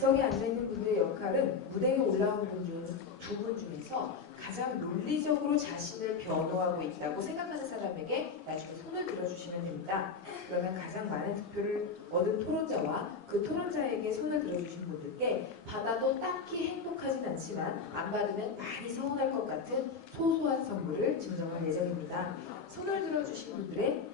객석에 앉아있는 분들의 역할은 무대에 올라온 분 중 두 분 중에서 가장 논리적으로 자신을 변호하고 있다고 생각하는 사람에게 나중에 손을 들어주시면 됩니다. 그러면 가장 많은 득표를 얻은 토론자와 그 토론자에게 손을 들어주신 분들께 받아도 딱히 행복하진 않지만 안 받으면 많이 서운할 것 같은 소소한 선물을 증정할 예정입니다. 손을 들어주신 분들의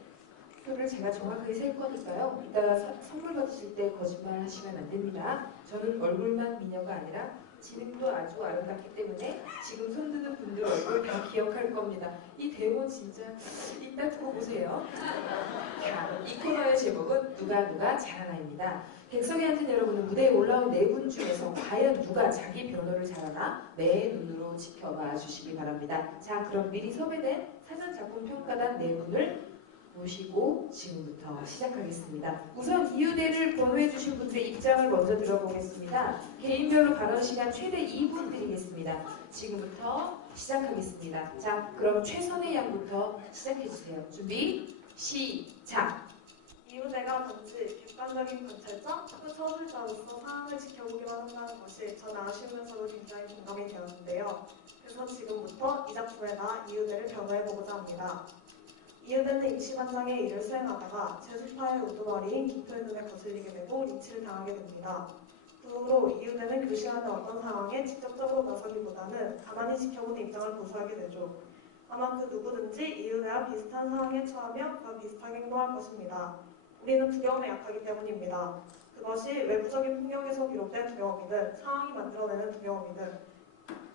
표를 제가 정확하게 셀 거니까요. 이따가 선물 받으실 때 거짓말 하시면 안 됩니다. 저는 얼굴만 미녀가 아니라 지능도 아주 아름답기 때문에 지금 손드는 분들 얼굴 다 기억할 겁니다. 이 대본 진짜 이따 두고 보세요. 자, 이 코너의 제목은 누가 잘하나입니다. 객석에 앉은 여러분은 무대에 올라온 네 분 중에서 과연 누가 자기 변호를 잘하나 매 눈으로 지켜봐 주시기 바랍니다. 자, 그럼 미리 섭외된 사전작품평가단 네 분을 모시고 지금부터 시작하겠습니다. 우선 이유대를 변호해 주신 분들의 입장을 먼저 들어보겠습니다. 개인별로 발언 시간 최대 2분 드리겠습니다. 지금부터 시작하겠습니다. 자, 그럼 최선의 양부터 시작해 주세요. 준비, 시작! 이유대가 단지 객관적인 관찰자, 서술자로서 상황을 지켜보기만 한다는 것이 저는 아쉬우면서도 굉장히 공감이 되었는데요. 그래서 지금부터 이 작품에 나아 이유대를 변호해보고자 합니다. 이유대는 임시반장의 일을 수행하다가 제수파의 우두머리인 기토의 눈에 거슬리게 되고 린치를 당하게 됩니다. 그 후로 이유대는 그 시간에 어떤 상황에 직접적으로 나서기보다는 가만히 지켜보는 입장을 고수하게 되죠. 아마 그 누구든지 이유대와 비슷한 상황에 처하며 그와 비슷하게 행동할 것입니다. 우리는 두려움에 약하기 때문입니다. 그것이 외부적인 풍경에서 비롯된 두려움이든 상황이 만들어내는 두려움이든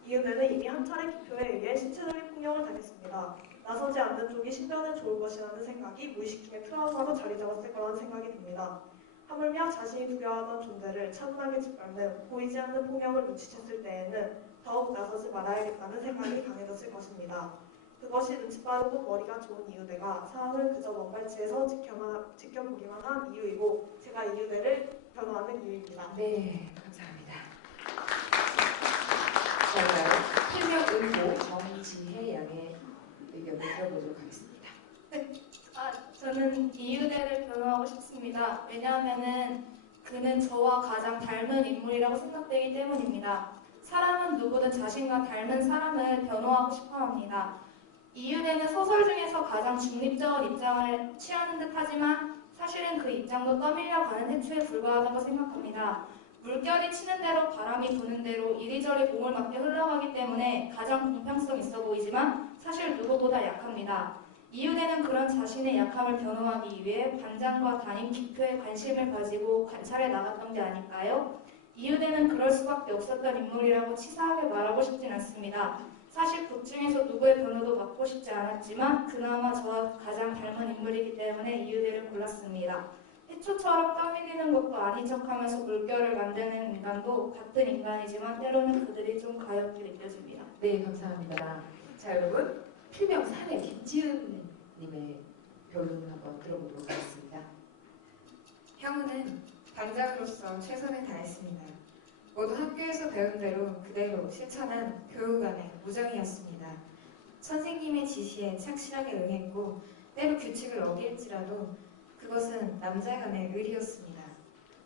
이유대는 이미 한 차례 기표에 의해 신체적인 풍경을 당했습니다. 나서지 않는 쪽이 신변에 좋을 것이라는 생각이 무의식 중에 트라우마로 자리 잡았을 거라는 생각이 듭니다. 하물며 자신이 두려워하던 존재를 차분하게 짓밟는 보이지 않는 폭력을 눈치챘을 때에는 더욱 나서지 말아야겠다는 생각이 강해졌을 것입니다. 그것이 눈치 빠르고 머리가 좋은 이유대가 상황을 그저 먼발치에서 지켜보기만 한 이유이고 제가 이유대를 변호하는 이유입니다. 네, 감사합니다. 자, 필명의고 정지혜 양의 의견을 들어보도록 하겠습니다. 네, 저는 이유대를 변호하고 싶습니다. 왜냐하면 그는 저와 가장 닮은 인물이라고 생각되기 때문입니다. 사람은 누구든 자신과 닮은 사람을 변호하고 싶어합니다. 이유대는 소설 중에서 가장 중립적인 입장을 취하는 듯하지만 사실은 그 입장도 떠밀려가는 해초에 불과하다고 생각합니다. 물결이 치는 대로 바람이 부는 대로 이리저리 공을 맞게 흘러가기 때문에 가장 공평성 있어 보이지만 사실 누구보다 약합니다. 이유대는 그런 자신의 약함을 변호하기 위해 반장과 담임 기표에 관심을 가지고 관찰해 나갔던 게 아닐까요? 이유대는 그럴 수밖에 없었던 인물이라고 치사하게 말하고 싶진 않습니다. 사실 극 중에서 누구의 변호도 받고 싶지 않았지만 그나마 저와 가장 닮은 인물이기 때문에 이유대를 골랐습니다. 해초처럼 떠밀리는 것도 아닌 척하면서 물결을 만드는 인간도 같은 인간이지만 때로는 그들이 좀 가엽게 느껴집니다. 네, 감사합니다. 자, 여러분, 필명 사례 김지은님의 변론을 한번 들어보도록 하겠습니다. 형우는 반장으로서 최선을 다했습니다. 모두 학교에서 배운 대로 그대로 실천한 교육안의 무정이었습니다. 선생님의 지시에 착실하게 응했고 때로 규칙을 어길지라도 그것은 남자간의 의리였습니다.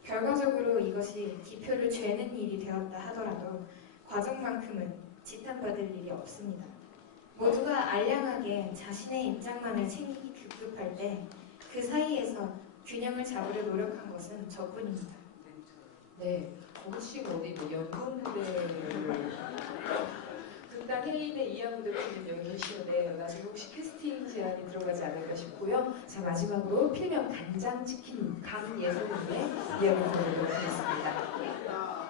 결과적으로 이것이 기표를 죄는 일이 되었다 하더라도 과정만큼은 지탄받을 일이 없습니다. 모두가 알량하게 자신의 입장만을 챙기기 급급할 때 그 사이에서 균형을 잡으려 노력한 것은 저뿐입니다. 네, 혹시 어디 뭐 연극 무대를 극단 해인의 이하 무대를 보는 여기 계시는데 나중에 혹시 캐스팅 제안이 들어가지 않을까 싶고요. 자, 마지막으로 필명 간장치킨 강예선님의 이야기를 들어보도록 하겠습니다.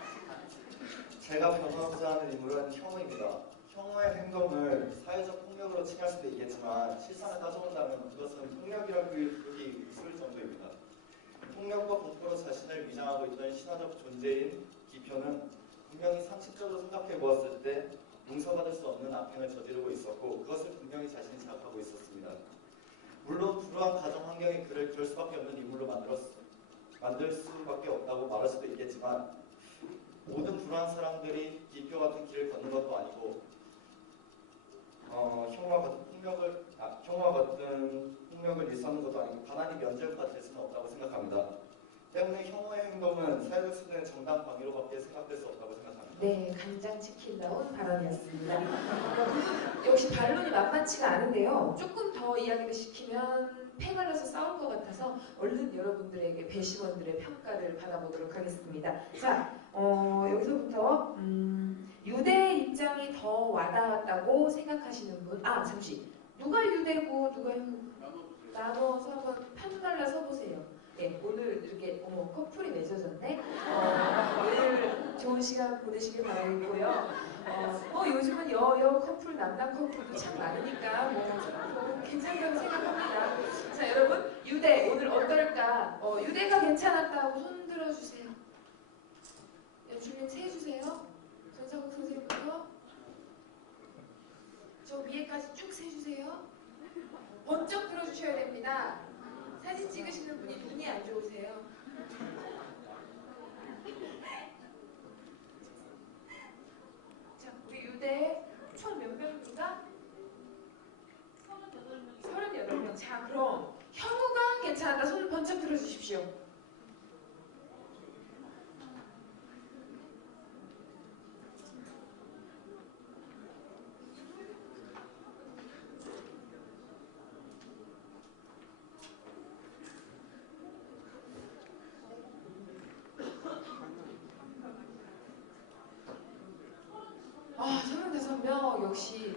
제가 변호하고자 하는 인물은 형우입니다. 형우의 행동을 사회적 폭력으로 칭할 수도 있겠지만 실상을 따져본다면 그것은 폭력이라고 부르기 있을 정도입니다. 폭력과 공포로 자신을 위장하고 있던 신화적 존재인 기표는 분명히 상식적으로 생각해 보았을 때 용서받을 수 없는 악행을 저지르고 있었고 그것을 분명히 자신이 자각하고 있었습니다. 물론 불우한 가정 환경이 그를 그럴 수밖에 없는 인물로 만들 수밖에 없다고 말할 수도 있겠지만 모든 불우한 사람들이 기표 같은 길을 걷는 것도 아니고 형우와 같은 폭력을 일삼는 것도 아니고 가난이 면제부가 될 수는 없다고 생각합니다. 때문에 혐오의 행동은 사회적 수준의 정당 방위로밖에 생각될 수 없다고 생각합니다. 네, 간장치킨다운 발언이었습니다. 역시 반론이 만만치가 않은데요. 조금 더 이야기를 시키면 패널에서 싸울 것 같아서 얼른 여러분들에게 배심원들의 평가를 받아보도록 하겠습니다. 자, 여기서부터 유대의 입장이 더 와닿았다고 생각하시는 분, 잠시 누가 유대고 누가 나눠서 한번 편갈라 서보세요. 네, 오늘 이렇게 커플이 맺어졌네. 오늘 좋은 시간 보내시길 바라겠고요. 요즘은 여여 커플, 남남 커플도 참 많으니까 뭐 괜찮다고 생각합니다. 자, 여러분 유대 오늘 어떨까? 유대가 괜찮았다고 손 들어주세요. 연출님 세 주세요. 전상욱 선생님부터 저 위에까지 쭉 세주세요. 번쩍 들어주셔야 됩니다. 사진 찍으시는 분이 눈이 안 좋으세요. 자, 우리 유대 총 몇 명입니까? 38명. 자, 그럼 혐오가 괜찮았다. 손을 번쩍 들어주십시오. 아, 35명 역시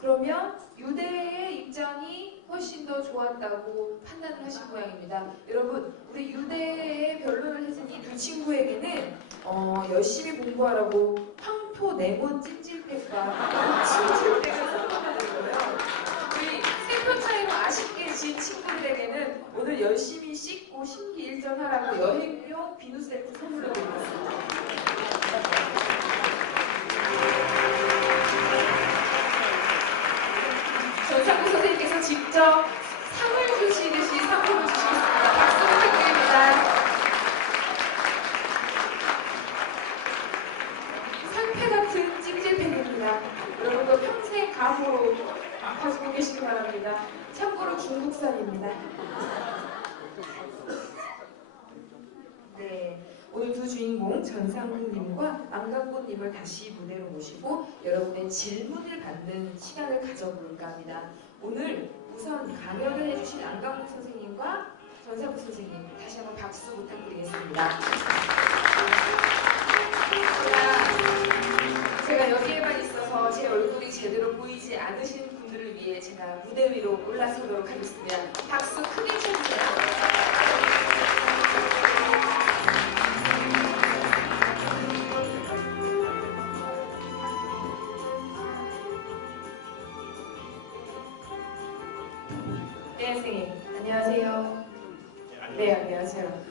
그러면 유대의 입장이 훨씬 더 좋았다고 판단을 하신 모양입니다. 여러분, 우리 유대의 변론을 해준 이 두 친구에게는 열심히 공부하라고 황토 네모 찜질팩과 찜질팩을 선물하는 거예요. 우리 세 표 차이로 아쉽게 진 친구들에게는 오늘 열심히 씻고 심기일전하라고 여행용 비누 세트 선물로 드리겠습니다. 전상국 선생님께서 직접 상을 주시듯이 상품을 주시겠습니다. 박수 부탁드립니다. 상패 같은 찜질팩입니다. 여러분도 평생 감으로 가지고 계시기 바랍니다. 참고로 중국산입니다. 네. 오늘 두 주인공 전상국님과 안강곤님을 다시 무대로 모시고 여러분의 질문을 받는 시간을 가져볼까 합니다. 오늘 우선 강연을 해주신 안강국 선생님과 전상국 선생님 다시 한번 박수 부탁드리겠습니다. 제가 여기에만 있어서 제 얼굴이 제대로 보이지 않으신 분들을 위해 제가 무대 위로 올라서도록 하겠습니다. 박수 크게 쳐주세요. 네, 선생님. 안녕하세요. 네, 안녕하세요.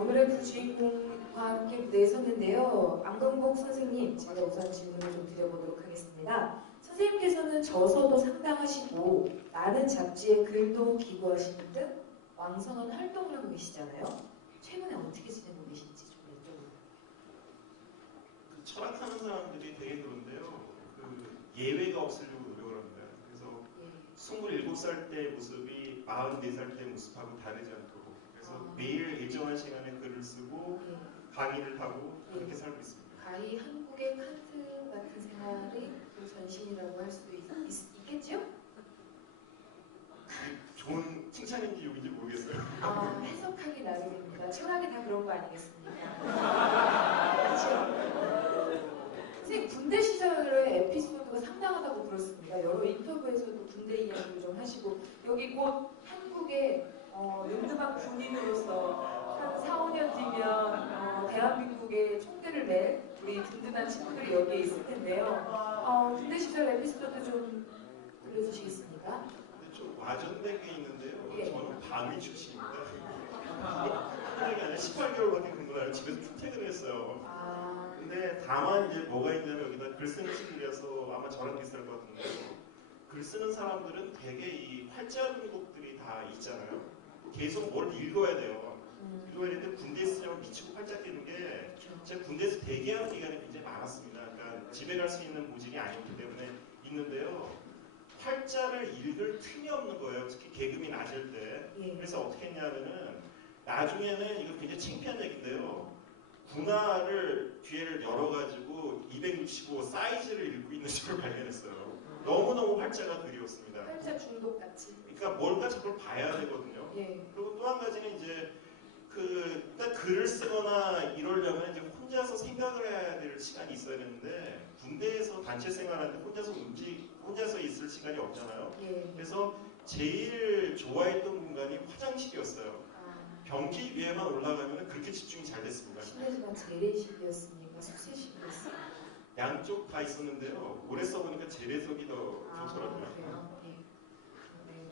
오늘의 두 주인공과 함께 무대에 섰는데요. 안강복 선생님, 제가 우선 질문을 좀 드려보도록 하겠습니다. 선생님께서는 저서도 상당하시고 많은 잡지에 글도 기고하시는 등 왕성한 활동을 하고 계시잖아요. 최근에 어떻게 지내고 계신지 좀 여쭤볼게요. 철학하는 사람들이 되게 그런데요. 예외가 없으려고 노력을 합니다. 그래서 27살 때 모습이 44살 때 모습하고 다르지 않도록 그래서 매일 일정한 시간에 글을 쓰고 강의를 하고 그렇게 살고 있습니다. 가히 한국의 칸트 같은 생활이 그 전신이라고 할 수도 있겠죠? 좋은 칭찬인지 욕인지 모르겠어요. 해석하기 나름입니다. 철학이 다 그런 거 아니겠습니까? 그렇죠? 선생님 군대 시절의 에피소드가 상당하다고 들었습니다. 여러 인터뷰에서도 군대 이야기를 좀 하시고 여기 곧 한국의 늠름한 군인으로서 한 4, 5년 뒤면 대한민국의 총대를 맬 우리 든든한 친구들이 여기에 있을 텐데요. 군대 시절 에피소드 좀 들려주시겠습니까? 근데 좀 와전된 게 있는데요. 예. 저는 방위 출신입니다. 그게 아니라 18개월밖에 근무를 안 하고 집에서 출퇴근했어요. 근데 다만 이제 뭐가 있냐면 여기다 글 쓰는 친구라서 아마 저랑 비슷할 것 같은데 글 쓰는 사람들은 되게 이 활자문곡들이 다 있잖아요. 계속 뭘 읽어야 돼요. 읽어야 되는데 군대에 쓰려면 미치고 활짝 뛰는 게 제가 군대에서 대기하는 기간이 굉장히 많았습니다. 그러니까 집에 갈 수 있는 모질이 아니었기 때문에 있는데요. 활자를 읽을 틈이 없는 거예요. 특히 계급이 낮을 때. 그래서 어떻게 했냐면은 나중에는 이거 굉장히 창피한 얘기인데요. 군화를 뒤에를 열어가지고 265 사이즈를 읽고 있는 식으로 발견했어요. 너무너무 활자가 그리웠습니다. 활자 중독 같이. 그러니까 뭔가 저걸 봐야 되거든요. 예. 그리고 또 한 가지는 이제 일단 글을 쓰거나 이러려면 이제 혼자서 생각을 해야 될 시간이 있어야 되는데 군대에서 단체 생활하는데 혼자서 있을 시간이 없잖아요. 예. 그래서 제일 좋아했던 공간이 화장실이었어요. 아, 변기 위에만 올라가면 그렇게 집중이 잘 됐습니다. 실내지만 재래식이었습니까? 숙제식이었습니까? 양쪽 다 있었는데요. 오래 써보니까 재래석이 더 좋더라고요. 그래요? 예. 네,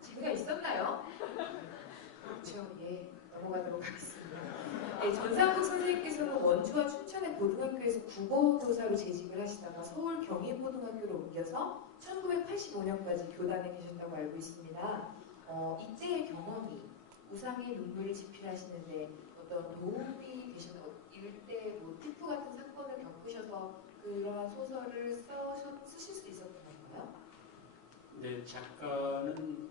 재미가 있었나요? 그렇죠. 예, 넘어가도록 하겠습니다. 예, 전상국 선생님께서는 원주와 춘천의 고등학교에서 국어교사로 재직을 하시다가 서울 경인고등학교로 옮겨서 1985년까지 교단에 계셨다고 알고 있습니다. 이때의 경험이 우상의 눈물을 집필하시는데 어떤 도움이 되셨나요? 일대 뭐 티프 같은 사건을 겪으셔서 그러한 소설을 쓰실 수 있었던 건가요? 네, 작가는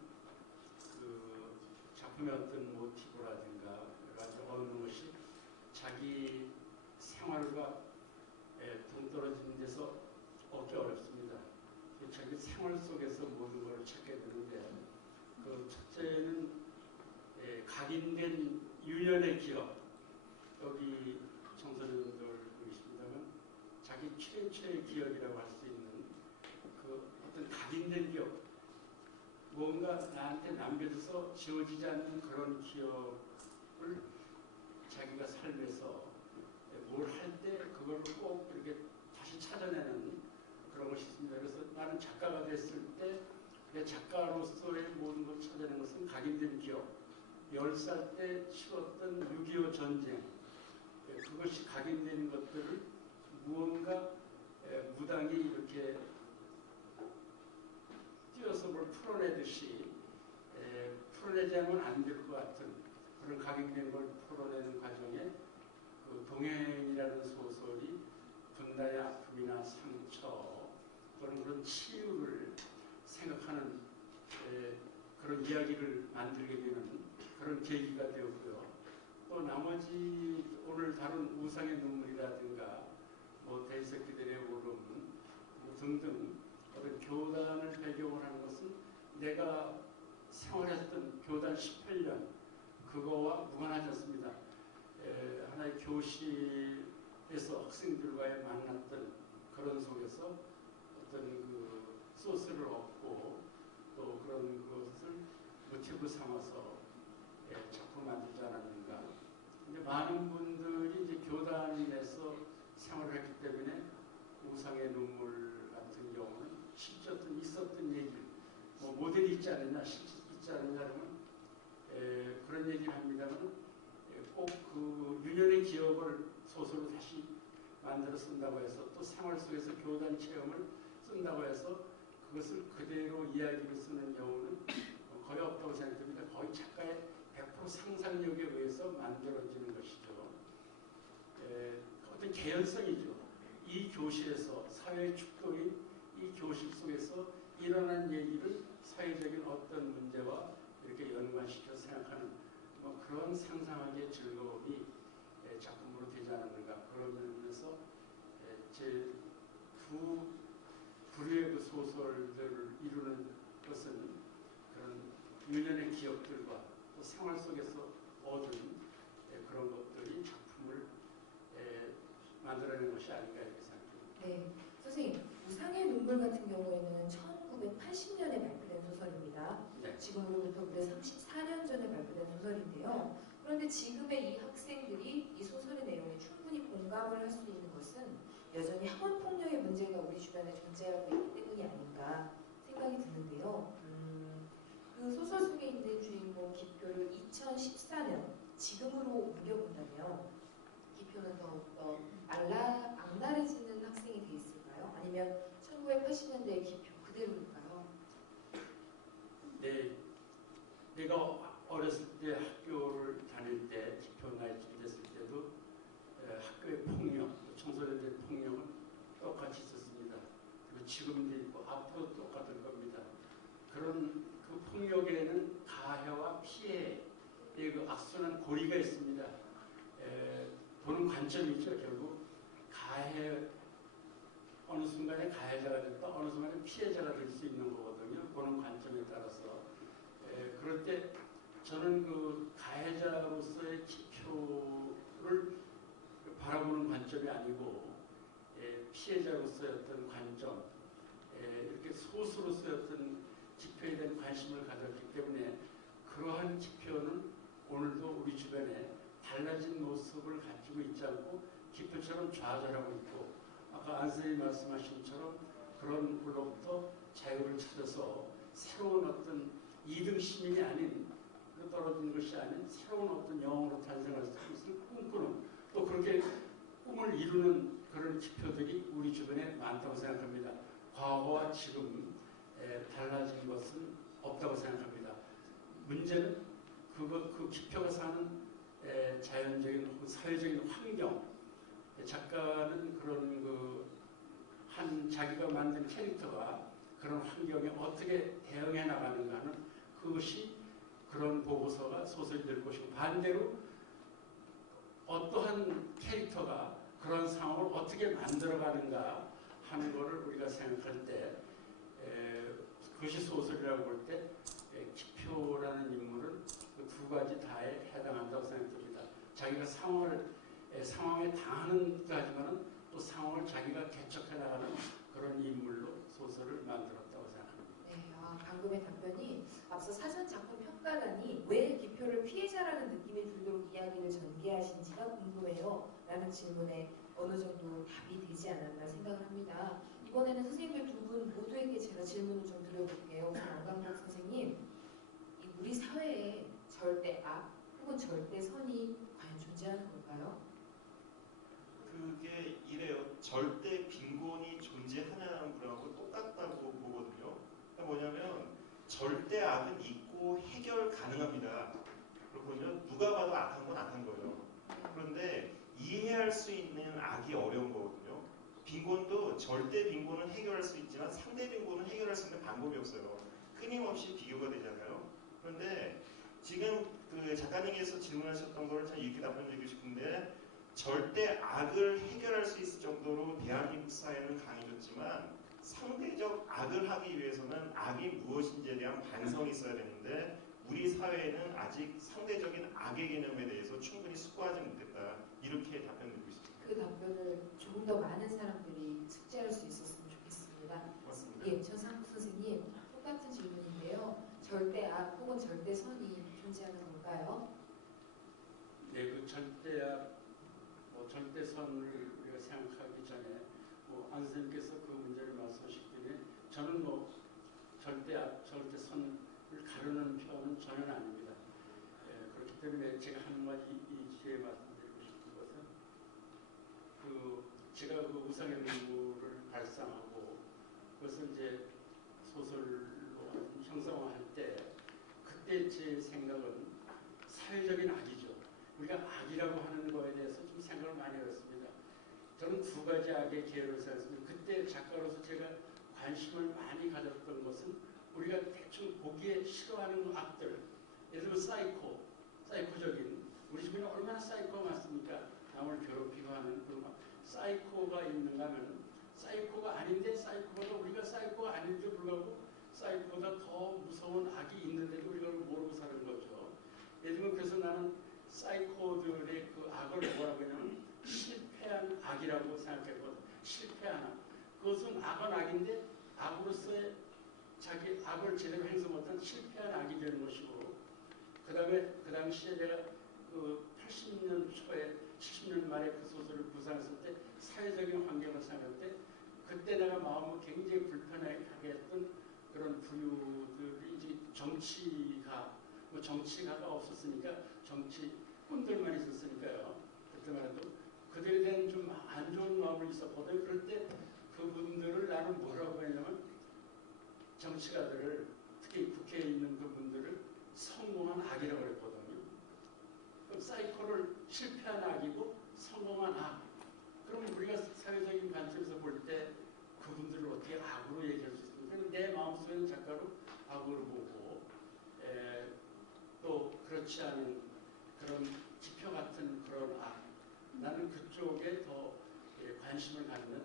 그 작품의 어떤 모티브라든가 여러 가지 어느 것이 자기 생활과 동떨어지는 데서 얻기 어렵습니다. 자기 생활 속에서 모든 것을 찾게 되는데 그 첫째는 각인된 유년의 기억, 여기 청소년들 보이십니다만 자기 최초의 기억이라고 할 수 있는 그 어떤 각인된 기억, 뭔가 나한테 남겨져서 지워지지 않는 그런 기억을 자기가 삶에서 뭘 할 때 그걸 꼭 이렇게 다시 찾아내는 그런 것이 있습니다. 그래서 나는 작가가 됐을 때 내 작가로서의 모든 걸 찾아내는 것은 각인된 기억, 10살 때 치렀던 6.25 전쟁, 그것이 각인된 것들을 무언가 무당이 이렇게 뛰어서 뭘 풀어내듯이 풀어내지 않으면 안 될 것 같은 그런 각인된 걸 풀어내는 과정에 그 동행이라는 소설이 분다의 아픔이나 상처 또는 그런 치유를 생각하는 그런 이야기를 만들게 되는 그런 계기가 되었고요. 또 나머지 오늘 다룬 우상의 눈물이라든가 뭐 대새끼들의 울음 뭐 등등 어떤 교단을 배경으로 하는 것은 내가 생활했던 교단 18년 그거와 무관하지 않습니다. 하나의 교실에서 학생들과의 만났던 그런 속에서 어떤 그 소스를 얻고 또 그런 것을 모티브 삼아서 작품 만들지 않았는가. 근데 많은 분들이 이제 교단에서 생활을 했기 때문에 우상의 눈물 같은 경우는 실제 어떤 있었던 얘기, 뭐 모델이 있지 않느냐, 실제 있지 않느냐 그러면 그런 얘기를 합니다만 꼭 그 유년의 기억을 소설로 다시 만들어 쓴다고 해서 또 생활 속에서 교단 체험을 쓴다고 해서 그것을 그대로 이야기를 쓰는 경우는 거의 없다고 생각됩니다. 거의 작가의 100% 상상력에 의해서 만들어지는 것이죠. 어떤 개연성이죠. 이 교실에서 사회의 축도인 이 교실 속에서 일어난 얘기를 사회적인 어떤 문제와 이렇게 연관시켜 생각하는 뭐 그런 상상하기의 즐거움이 작품으로 되지 않았는가. 그런 면에서 제 두 부류의 그 소설들을 이루는 것은 그런 유년의 기억들과 또 생활 속에서 얻은 그런 것들이 작품을 만들어낸 것이 아닌가 이렇게 생각합니다. 네, 선생님, 우상의 눈물 같은 경우에는 1980년에 발표된 소설입니다. 네. 지금으로부터 무려 34년 전에 발표된 소설인데요. 그런데 지금의 이 학생들이 이 소설의 내용에 충분히 공감을 할 수 있는 것은 여전히 학원 폭력의 문제가 우리 주변에 존재하고 있기 때문이 아닌가 생각이 드는데요. 그 소설 속에 있는 주인공 기표를 2014년 지금으로 옮겨본다면 기표는 더욱더 악랄해지는 학생이 돼 있을까요? 아니면 1980년대의 기표 그대로일까요? 네, 내가 어렸을 때 학교를 다닐 때 기표 나이쯤 됐을 때도 학교의 폭력, 청소년들의 폭력은 똑같이 있었습니다. 그리고 지금도 있고 앞으로 똑같을 겁니다. 그런 그 폭력에는 가해와 피해의 이게 그 악순환 고리가 있습니다. 보는 관점이죠. 결국 어느 순간에 가해자가 됐다, 어느 순간에 피해자가 될 수 있는 거거든요. 보는 관점에 따라서. 그럴 때 저는 그 가해자로서의 기표를 바라보는 관점이 아니고 피해자로서의 어떤 관점, 이렇게 소수로서의 어떤 기표에 대한 관심을 가졌기 때문에 그러한 기표는 오늘도 우리 주변에 달라진 모습을 가지고 있지 않고 기표처럼 좌절하고 있고, 아까 안 선생님이 말씀하신 것처럼 그런 걸로부터 자유를 찾아서 새로운 어떤 2등 시민이 아닌, 떨어진 것이 아닌 새로운 어떤 영웅으로 탄생할 수 있을 꿈꾸는, 또 그렇게 꿈을 이루는 그런 기표들이 우리 주변에 많다고 생각합니다. 과거와 지금 달라진 것은 없다고 생각합니다. 문제는 그 기표가 사는 자연적인 혹은 사회적인 환경, 작가는 그런 자기가 만든 캐릭터가 그런 환경에 어떻게 대응해 나가는가 하는 그것이 그런 보고서가 소설이 될 것이고, 반대로 어떠한 캐릭터가 그런 상황을 어떻게 만들어가는가 하는 것을 우리가 생각할 때 그것이 소설이라고 볼 때 기표라는 인물은 그 두 가지 다에 해당한다고 생각됩니다. 자기가 상황에 당하는 까지만은 또 상황을 자기가 개척해 나가는 그런 인물로 소설을 만들었다고 생각합니다. 네, 방금의 답변이 앞서 사전 작품 평가단이 왜 기표를 피해자라는 느낌이 들도록 이야기를 전개하신지가 궁금해요 라는 질문에 어느 정도 답이 되지 않았나 생각을 합니다. 이번에는 선생님들 두 분 모두에게 제가 질문을 좀 드려볼게요. 안강복 선생님, 우리 사회에 절대 악 혹은 절대 선이 과연 존재하는 걸까요? 그게 이래요. 절대 빈곤이 존재하냐는 거하고 똑같다고 보거든요. 그러니까 뭐냐면 절대 악은 있고 해결 가능합니다. 그렇군요. 누가 봐도 악한 건 악한 거예요. 그런데 이해할 수 있는 악이 어려운 거거든요. 빈곤도 절대 빈곤은 해결할 수 있지만 상대 빈곤은 해결할 수 있는 방법이 없어요. 끊임없이 비교가 되잖아요. 그런데 지금 그 작가님께서 질문하셨던 걸 참 이렇게 답변드리고 싶은데, 절대 악을 해결할 수 있을 정도로 대한민국 사회는 강해졌지만 상대적 악을 하기 위해서는 악이 무엇인지에 대한 반성이 있어야 되는데, 우리 사회는 아직 상대적인 악의 개념에 대해서 충분히 숙고하지 못했다. 이렇게 답변드리고 있습니다. 그 답변을 조금 더 많은 사람들이 숙지할 수 있었으면 좋겠습니다. 고맙습니다. 예, 전상국 선생님, 똑같은 질문인데요. 절대 악 혹은 절대 선이 존재하는 걸까요? 네, 그 절대악, 절대선을 우리가 생각하기 전에 안 선생님께서 그 문제를 말씀하셨기 때문에 저는 절대악, 절대선을 가르는 표현은 전혀 아닙니다. 그렇기 때문에 제가 한 가지 이 기회에 말씀드리고 싶은 것은 제가 그 우상의 눈물을 발상하고 그것을 이제 소설로 형성화할 때 그때 제 생각은 사회적인 악이죠. 우리가 악이라고 하는 거에 대해서 좀 생각을 많이 해봤습니다. 저는 두 가지 악의 계열을 생각했습니다. 그때 작가로서 제가 관심을 많이 가졌던 것은 우리가 대충 보기에 싫어하는 악들, 예를 들면 사이코적인, 우리 주변에 얼마나 사이코가 많습니까? 남을 괴롭히고 하는 그런 사이코가 있는가 하면 사이코가 아닌데 사이코보다 우리가 사이코가 아닌데 불구하고 사이코보다 더 무서운 악이 있는데도 우리가 모르고 사는 거죠. 예를 들면 그래서 나는 사이코들의 그 악을 뭐라고 하냐면 실패한 악이라고 생각했거든. 실패한 악. 그것은 악은 악인데 악으로서의 자기 악을 제대로 행사 못한 실패한 악이 되는 것이고, 그 다음에 그 당시에 내가 그 80년 초에 70년 말에 그 소설을 구상했을 때 사회적인 환경을 생각할 때 그때 내가 마음을 굉장히 불편하게 했던 그런 부류들이 이제 정치가가 없었으니까 정치꾼들만 있었으니까요. 그때만 해도 그들에 대한 좀 안 좋은 마음이 있었거든요. 그럴 때 그분들을 나는 뭐라고 했냐면 정치가들을, 특히 국회에 있는 그분들을 성공한 악이라고 그랬거든요. 그럼 사이코를 실패한 악이고 성공한 악. 그럼 우리가 사회적인 관점에서 볼 때 그분들을 어떻게 악으로 얘기할 수 있습니까? 내 마음속에는 작가로 악으로 보고 또 그렇지 않은 어떤 지표 같은 그런 나는 그쪽에 더 관심을 갖는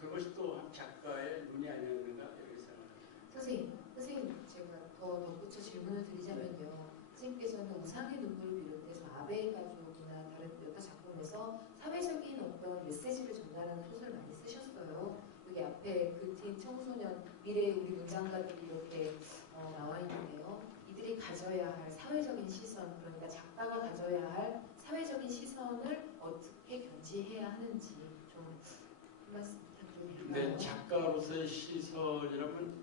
그것이 또 한 작가의 눈이 아니었는가 이렇게 생각합니다. 선생님 제가 더 덧붙여 질문을 드리자면요. 선생님께서는 우상의 눈물을 비롯해서 아베의 가족이나 다른 여타 작품에서 사회적인 어떤 메시지를 전달하는 소설 많이 쓰셨어요. 여기 앞에 그 팀 청소년 미래의 우리 문장가들이 이렇게 나와 있는데요. 이들이 가져야 할 사회적인 시선, 그러니까 작가가 가져야 할 사회적인 시선을 어떻게 견지해야 하는지 좀 한 말씀 부탁드릴까요? 네, 작가로서의 시선이라면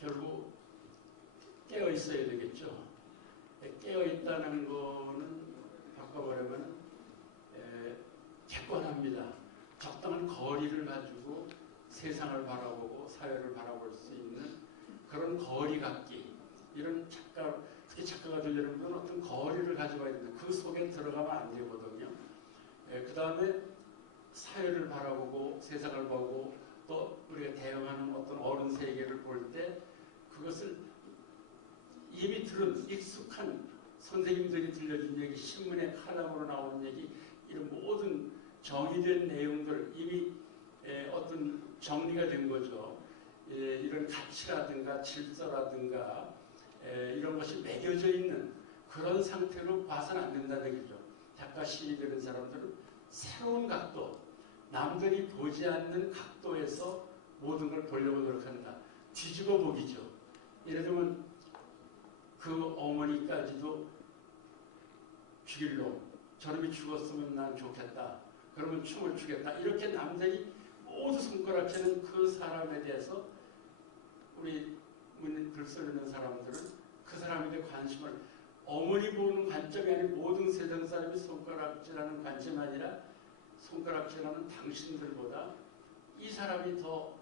결국 깨어 있어야 되겠죠. 깨어 있다는 거는 바꿔보려면 객관합니다. 적당한 거리를 가지고 세상을 바라보고 사회를 바라볼 수 있는 그런 거리 갖기. 이런 작가, 특히 작가가 되려는 건 어떤 거리를 가져가야 된다. 그 속에 들어가면 안 되거든요. 그 다음에 사회를 바라보고 세상을 보고 또 우리가 대응하는 어떤 어른 세계를 볼 때 그것을 이미 들은 익숙한 선생님들이 들려준 얘기, 신문에 칼럼으로 나오는 얘기, 이런 모든 정의된 내용들 이미 어떤 정리가 된 거죠. 이런 가치라든가 질서라든가 이런 것이 매겨져 있는 그런 상태로 봐서는 안 된다는 얘기죠. 작가 시인이 되는 사람들은 새로운 각도, 남들이 보지 않는 각도에서 모든 걸 보려고 노력한다. 뒤집어 보기죠. 예를 들면 그 어머니까지도 죽일 놈, 저놈이 죽었으면 난 좋겠다. 그러면 춤을 추겠다. 이렇게 남들이 모두 손가락질은 그 사람에 대해서 우리 글 쓰는 사람들은 그 사람에 대해 관심을 어머니 보는 관점이 아닌 모든 세상 사람이 손가락질하는 관점이 아니라 손가락질하는 당신들보다 이 사람이 더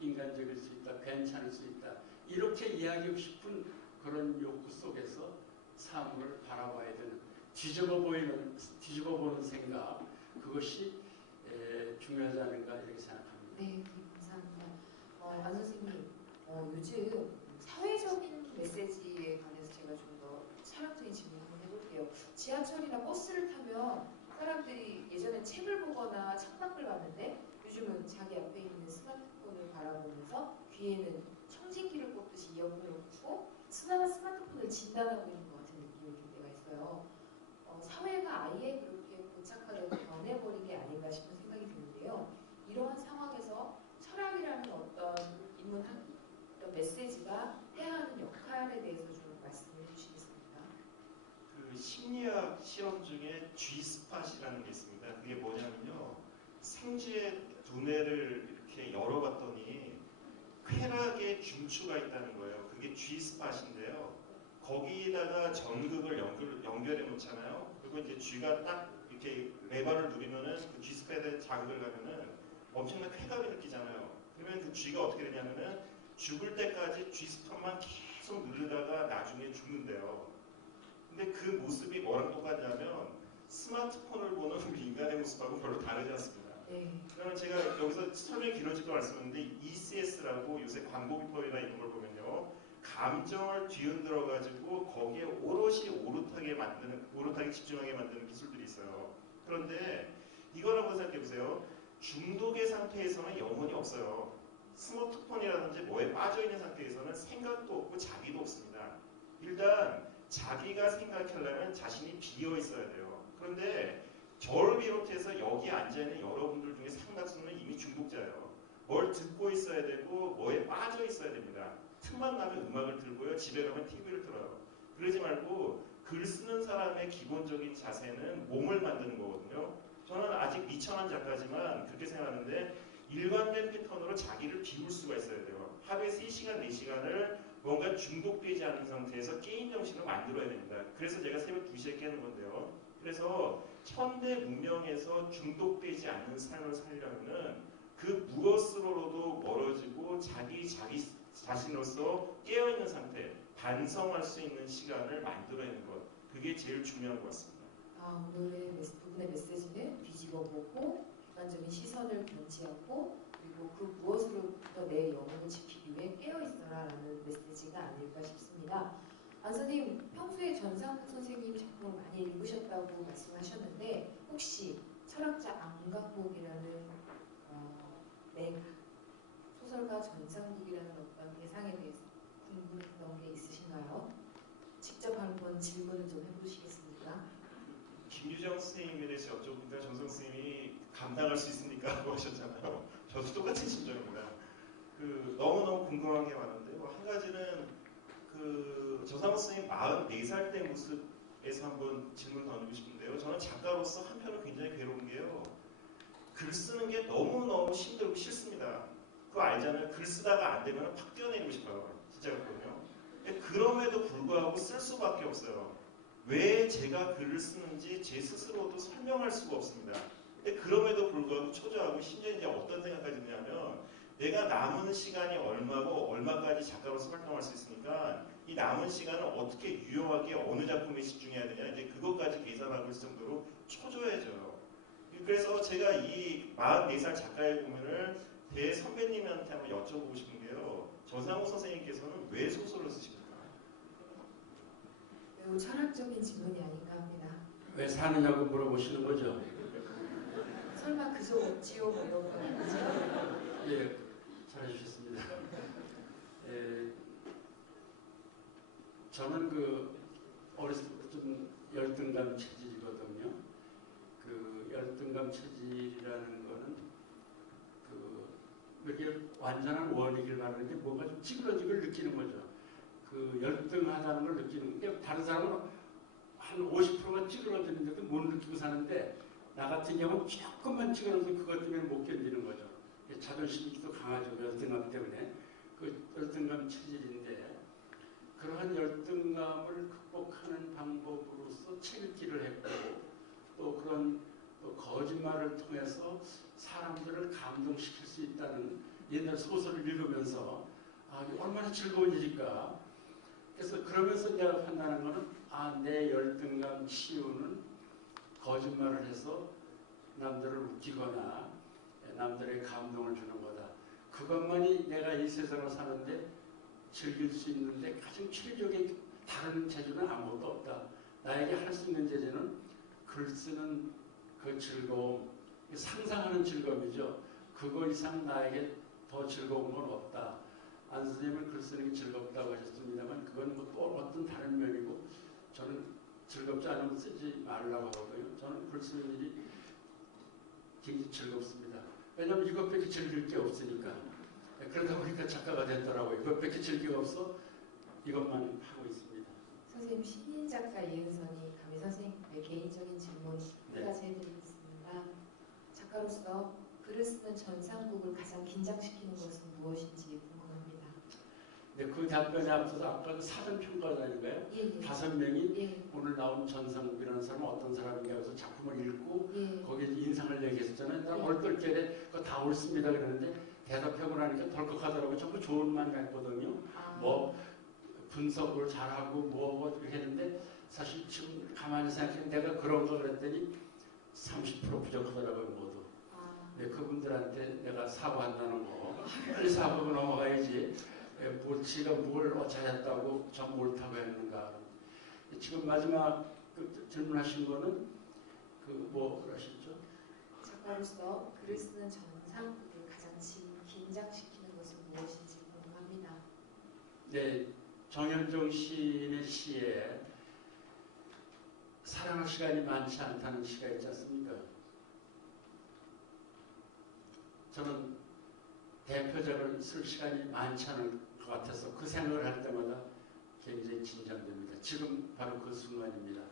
인간적일 수 있다, 괜찮을 수 있다. 이렇게 이야기하고 싶은 그런 욕구 속에서 사물을 바라봐야 되는 뒤집어 보는 생각, 그것이 중요하지 않은가 이렇게 생각합니다. 네, 감사합니다. 안 선생님, 요즘 사회적인 메시지에 관해서 제가 좀 더 철학적인 질문 한번 해볼게요. 지하철이나 버스를 타면 사람들이 예전에 책을 보거나 창밖을 봤는데 요즘은 자기 앞에 있는 스마트폰을 바라보면서 귀에는 청진기를 꽂듯이 이어폰을 꽂고 스마트폰을 진단하고 있는 것 같은 느낌이 들 때가 있어요. 사회가 아예 그렇게 고착화되고 변해버린 게 아닌가 싶은 생각이 드는데요. 이러한 상황에서 철학이라는 어떤 어떤 메시지가 해야 하는 역할에 대해서 좀 말씀을 해주시겠습니까? 그 심리학 실험 중에 G스팟이라는 게 있습니다. 그게 뭐냐면요. 생쥐의 두뇌를 이렇게 열어봤더니 쾌락의 균추가 있다는 거예요. 그게 G스팟인데요. 거기다가 전극을 연결해 놓잖아요. 그리고 이제 쥐가 딱 이렇게 레버를 누르면은 그 G스팟에 자극을 가면은 엄청난 쾌감을 느끼잖아요. 그러면 그 쥐가 어떻게 되냐면은 죽을 때까지 G스팟만 계속 누르다가 나중에 죽는데요. 근데 그 모습이 뭐랑 똑같냐면 스마트폰을 보는 우리 인간의 모습하고 별로 다르지 않습니다. 네. 그러면 제가 여기서 설명이 길어질까 말씀드렸는데 ECS라고 요새 광고 비법이나 이런 걸 보면요. 감정을 뒤흔들어 가지고 거기에 오롯이 오롯하게 집중하게 만드는 기술들이 있어요. 그런데 이걸 한번 생각해 보세요. 중독의 상태에서는 영혼이 없어요. 스마트폰이라든지 뭐에 빠져있는 상태에서는 생각도 없고 자기도 없습니다. 일단 자기가 생각하려면 자신이 비어 있어야 돼요. 그런데 저를 비롯해서 여기 앉아있는 여러분들 중에 상당수는 이미 중독자예요. 뭘 듣고 있어야 되고 뭐에 빠져 있어야 됩니다. 틈만 나면 음악을 들고요. 집에 가면 TV를 틀어요. 그러지 말고 글 쓰는 사람의 기본적인 자세는 몸을 만드는 거거든요. 저는 아직 미천한 작가지만 그렇게 생각하는데 일관된 패턴으로 자기를 비울 수가 있어야 돼요. 하루에 3시간, 4시간을 뭔가 중독되지 않은 상태에서 게임 정신을 만들어야 됩니다. 그래서 제가 새벽 2시에 깨는 건데요. 그래서 현대 문명에서 중독되지 않는 삶을 살려면 그 무엇으로도 멀어지고 자기 자신으로서 깨어있는 상태, 반성할 수 있는 시간을 만들어내는 것. 그게 제일 중요한 것 같습니다. 오늘의 두 분의 메시지는 뒤집어보고 객관적인 시선을 견지하고 그리고 그 무엇으로부터 내 영혼을 지키기 위해 깨어있어라라는 메시지가 아닐까 싶습니다. 안 선생님, 평소에 전상국 선생님 작품을 많이 싶다고 말씀하셨는데 혹시 철학자 안강복이라는 내가 소설가 전상국이라는 어떤 대상에 대해서 궁금했던 게 있으신가요? 직접 한번 질문을 좀 해보시겠습니까? 김유정 선생님에 대해서 여쭤보니까 정성 선생님이 감당할 수 있습니까? 하고 하셨잖아요. 저도 똑같은 심정입니다. 너무너무 궁금한 게 많은데요. 한 가지는 정상훈 선생님 44살 때 모습에서 한번 질문을 던지고 싶은데요. 저는 작가로서 한편으로 굉장히 괴로운 게요. 글 쓰는 게 너무너무 힘들고 싫습니다. 그거 알잖아요. 글 쓰다가 안 되면 팍 뛰어내리고 싶어요. 진짜 그렇거든요. 그럼에도 불구하고 쓸 수밖에 없어요. 왜 제가 글을 쓰는지 제 스스로도 설명할 수가 없습니다. 근데 그럼에도 불구하고 초조하고 심지어 이제 어떤 생각까지 드냐면 내가 남은 시간이 얼마고 얼마까지 작가로서 활동할 수 있으니까 이 남은 시간을 어떻게 유용하게 어느 작품에 집중해야 되냐 이제 그것까지 계산하고 있을 정도로 초조해져요. 그래서 제가 이 44살 작가의 고민을 대선배님한테 한번 여쭤보고 싶은 게요. 전상우 선생님께서는 왜 소설을 쓰십니까? 매우 철학적인 질문이 아닌가 합니다. 왜 사느냐고 물어보시는 거죠? 설마 그저 없지요 뭐 이런 거 아니죠? 예, 잘해주셨습니다. 예, 저는 어렸을 때부터 좀 열등감 체질이거든요. 열등감 체질이라는 거는 이렇게 완전한 원이길 바라는데 뭔가 좀 찌그러짐을 느끼는 거죠. 열등하다는 걸 느끼는 게 다른 사람은 한 50%가 찌그러지는데도 못 느끼고 사는데 나 같은 경우는 조금만 찌그러져도 그것 때문에 못 견디는 거죠. 자존심이 또 강하죠. 열등감 때문에. 열등감 체질인데 그러한 열등감을 극복하는 방법으로서 책읽기를 했고 또 그런 거짓말을 통해서 사람들을 감동시킬 수 있다는 옛날 소설을 읽으면서 이게 얼마나 즐거운 일일까. 그래서 그러면서 내가 판단하는 거는 내 열등감 치유는 거짓말을 해서 남들을 웃기거나 남들의 감동을 주는 거다. 그것만이 내가 이 세상을 사는데 즐길 수 있는데 가장 최적의 다른 재주는 아무것도 없다. 나에게 할 수 있는 재주는 글 쓰는 그 즐거움, 상상하는 즐거움이죠. 그거 이상 나에게 더 즐거운 건 없다. 안 선생님은 글 쓰는 게 즐겁다고 하셨습니다만 그건 또 어떤 다른 면이고 저는 즐겁지 않으면 쓰지 말라고 하거든요. 저는 글 쓰는 일이 굉장히 즐겁습니다. 왜냐하면 이것밖에 즐길 게 없으니까. 그러다 보니까 작가가 됐더라고요. 이것밖에 즐길 게 없어 이것만 하고 있습니다. 선생님 신인 작가 이은선이 감히 선생님의 개인적인 질문 한 가지 해드리겠습니다. 작가로서 글을 쓰는 전상국을 가장 긴장시키는 것은 무엇인지 궁금합니다. 네, 그 답변에 앞서서 아까 사전 평가자인가요? 예. 5명이 예. 오늘 나온 전상국이라는 사람은 어떤 사람인가 해서 작품을 읽고 예. 거기에 인상을 얘기했었잖아요. 난 예. 얼떨결에 그거 다 옳습니다 그러는데 대답하고 나니까 덜컥하더라고요. 전부 좋은 말만 했거든요. 뭐 분석을 잘하고 뭐 이렇게 했는데 사실 지금 가만히 생각해보면 내가 그런가 그랬더니 30% 부족하더라고요 모두. 네, 그분들한테 내가 사과한다는 거 빨리 사과하고 넘어가야지. 지가 뭘 잘했다고 전 옳다고 했는가. 지금 마지막 질문하신 거는 뭐 그러시죠? 작가로서 글을 쓰는 전상국을 가장 긴장시키는 것은 무엇인지 궁금합니다. 네, 정현종 시인의 시에 사랑할 시간이 많지 않다는 시가 있지 않습니까? 저는 대표작을 쓸 시간이 많지 않을 것 같아서 그 생각을 할 때마다 굉장히 긴장됩니다. 지금 바로 그 순간입니다.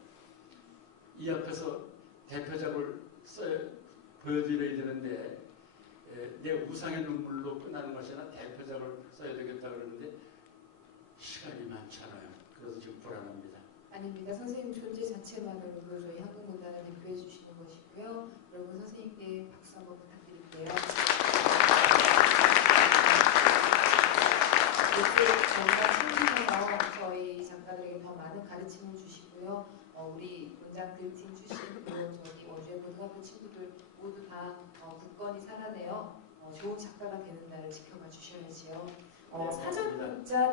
이 앞에서 대표작을 보여드려야 되는데 내 우상의 눈물로 끝나는 것이 아니라 대표작을 써야 되겠다 그러는데 시간이 많잖아요. 그래서 지금 불안합니다. 아닙니다. 선생님 존재 자체만으로도 저희 한국문단을 대표해 주시는 것이고요. 여러분 선생님께 박수 한번 부탁드릴게요. 이렇게 저희가 챙기면서 저희 작가들에게 더 많은 가르침을 주시고요. 우리 문장들 팀 출신들 저기 원주의 고등학교 친구들 모두 다 굳건히 살아내어 좋은 작가가 되는 날을 지켜봐 주셔야지요. 사전 문자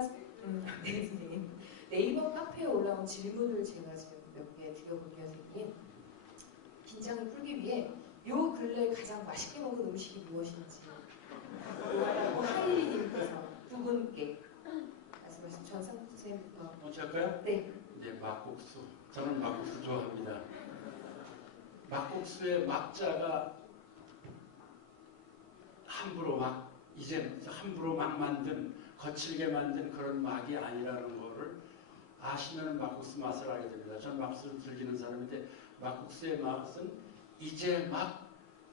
네 선생님. 네이버 카페에 올라온 질문을 제가 지금 몇 개 드려볼게요 선생님. 가장 맛있게 먹은 음식이 무엇인지 하이님께서 두 분께 말씀하신 전상국 선생님부터. 먼저 할까요? 네. 네, 막국수. 저는 막국수 좋아합니다. 막국수의 막자가 함부로 막 만든, 거칠게 만든 그런 막이 아니라는 거를 아시면 막국수 맛을 알게 됩니다. 저는 막국수를 즐기는 사람인데, 막국수의 맛은 이제 막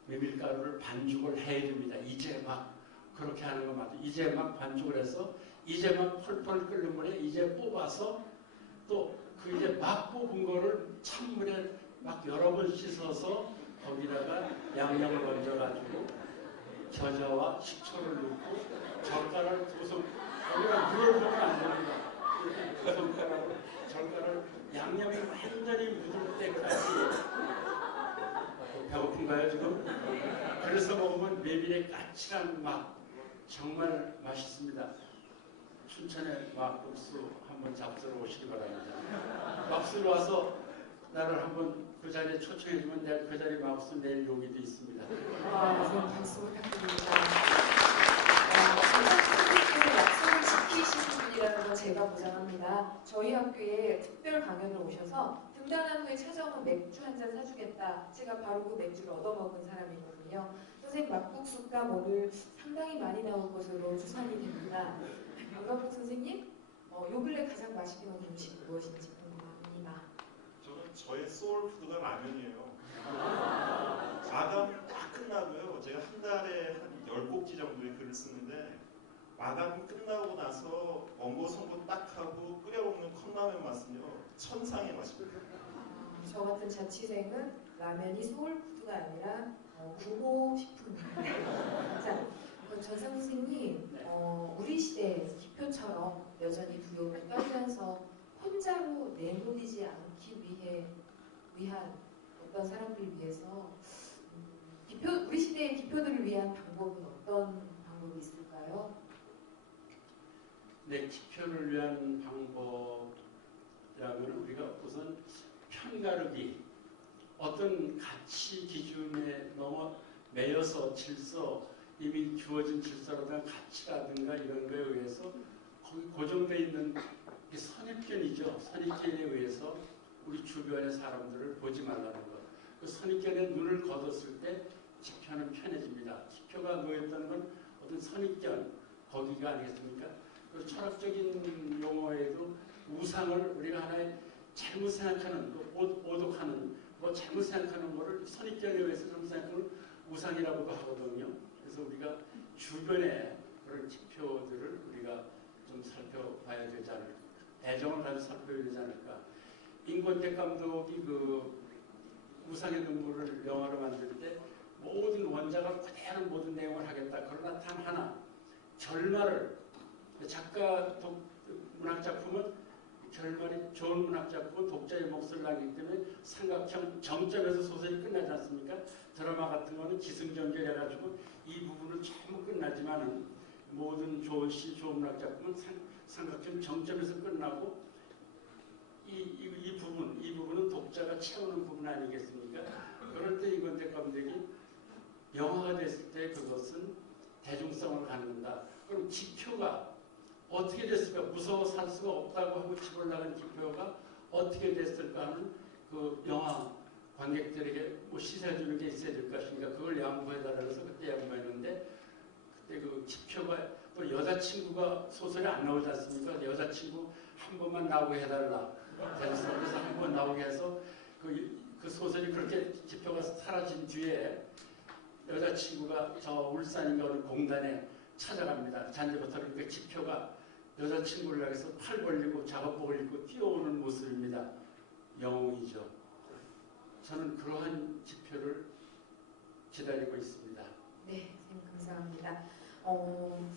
메밀가루를 반죽을 해야 됩니다. 이제 막 그렇게 하는 거 맞아요. 이제 막 반죽을 해서 이제 막 펄펄 끓는 물에 이제 뽑아서 또 그 이제 막 뽑은 거를 찬물에 막 여러 번 씻어서 거기다가 양념을 얹어가지고 겨자와 식초를 넣고 젓가락을 두 손, 거기다 물을 부으면 안 됩니다. 그 손가락으로 젓가락을 양념이 완전히 묻을 때까지. 배고픈가요 지금? 그래서 먹으면 메밀의 까칠한 맛 정말 맛있습니다. 춘천에 막국수 한번 잡수러 오시기 바랍니다. 막국수로 와서 나를 한번 그 자리에 초청해주면 내가 그 자리 막국수 내일 여기도 있습니다. 우선 박수 부탁드립니다. 선생님께서 약속을 지키시는 분이라는 건 제가 보장합니다. 저희 학교에 특별 강연을 오셔서 등단한 후에 찾아오면 맥주 한 잔 사주겠다. 제가 바로 그 맥주를 얻어먹은 사람이거든요. 선생님 막국수값 오늘 상당히 많이 나올 것으로 추산이 됩니다. 강광복 선생님, 요 근래 가장 맛있게 먹은 음식 무엇인지 궁금합니다. 저는 저의 소울푸드가 라면이에요. 마감 딱 끝나고요. 제가 한 달에 한 10꼭지 정도의 글을 쓰는데 마감 끝나고 나서 원고 송고 딱 하고 끓여 먹는 컵라면 맛은요. 천상의 맛입니다. 저 같은 자취생은 라면이 소울푸드가 아니라 구호 식품입니다. 자, 전상 선생님, 우리 시대 기표처럼 여전히 두려움에 떨면서 혼자로 내몰리지 않기 위한 어떤 사람들을 위해서 우리 시대의 기표들을 위한 방법은 어떤 방법이 있을까요? 네, 기표를 위한 방법이라면 우리가 우선 편가르기, 어떤 가치 기준에 너무 매여서 이미 주어진 질서라든가 가치라든가 이런 거에 의해서 거기 고정되어 있는 게 선입견이죠. 선입견에 의해서 우리 주변의 사람들을 보지 말라는 것. 그 선입견에 눈을 거뒀을 때 기표는 편해집니다. 기표가 놓였다는 건 어떤 선입견, 거기가 아니겠습니까? 그 철학적인 용어에도 우상을 우리가 하나의 잘못 생각하는, 오독하는, 잘못 생각하는 거를 선입견에 의해서 잘못 생각하는 우상이라고도 하거든요. 그래서 우리가 주변에 그런 지표들을 우리가 좀 살펴봐야 되지 않을까. 애정을 가지고 살펴야 되지 않을까. 임권택 감독이 그 우상의 눈물을 영화로 만들 때 모든 원작을 그대로 모든 내용을 하겠다. 그러나 단 하나, 결말을, 작가 문학작품은 결말이 좋은 문학작품은 독자의 몫을 나기 때문에 삼각형 정점에서 소설이 끝나지 않습니까? 드라마 같은 거는 기승전결해가지고 이 부분은 전부 끝나지만 모든 좋은 시, 좋은 문학작품은 삼각형 정점에서 끝나고 이 부분은 독자가 채우는 부분 아니겠습니까? 그럴 때 임권택 감독이 영화가 됐을 때 그것은 대중성을 갖는다. 그럼 지표가 어떻게 됐을까? 무서워 살 수가 없다고 하고 집을 나간 지표가 어떻게 됐을까 하는 그 영화 관객들에게 시사해주는 게 있어야 될 것인가. 그걸 양보해달라고 해서 그때 양보했는데 그때 그 지표가 또 여자친구가 소설이 안 나오지 않습니까? 여자친구 한 번만 나오게 해달라. 그래서 한 번 나오게 해서 그 소설이 그렇게 지표가 사라진 뒤에 여자친구가 저 울산인가 어느 공단에 찾아갑니다. 잔디부터 그러니까 지표가 여자친구를 향해서 팔 벌리고 작업복을 입고 뛰어오는 모습입니다. 영웅이죠. 저는 그러한 지표를 기다리고 있습니다. 네, 선생님 감사합니다. 다음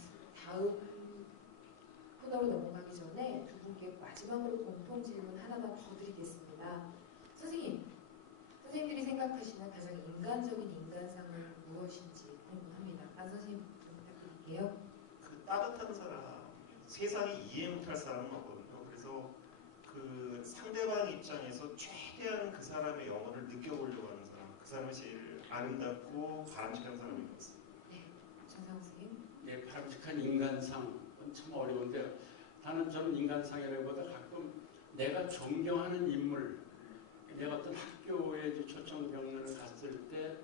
코너로 넘어가기 전에 두 분께 마지막으로 공통 질문 하나만 더 드리겠습니다. 선생님들이 생각하시는 가장 인간적인 인간상은 무엇인지 궁금합니다. 안 선생님 좀 부탁드릴게요. 그 따뜻한 사람, 세상에 이해 못할 사람은 없거든요. 그래서 그 상대방 입장에서 최대한 그 사람의 영혼을 느껴보려고 하는 사람, 그 사람이 제일 아름답고 바람직한 사람인 것 같습니다. 네, 전상우 선생님. 예, 바람직한 인간상은 참 어려운데요. 저는 인간상이라기보다 가끔 내가 존경하는 인물, 내가 어떤 학교에 이제 초청 경연을 갔을 때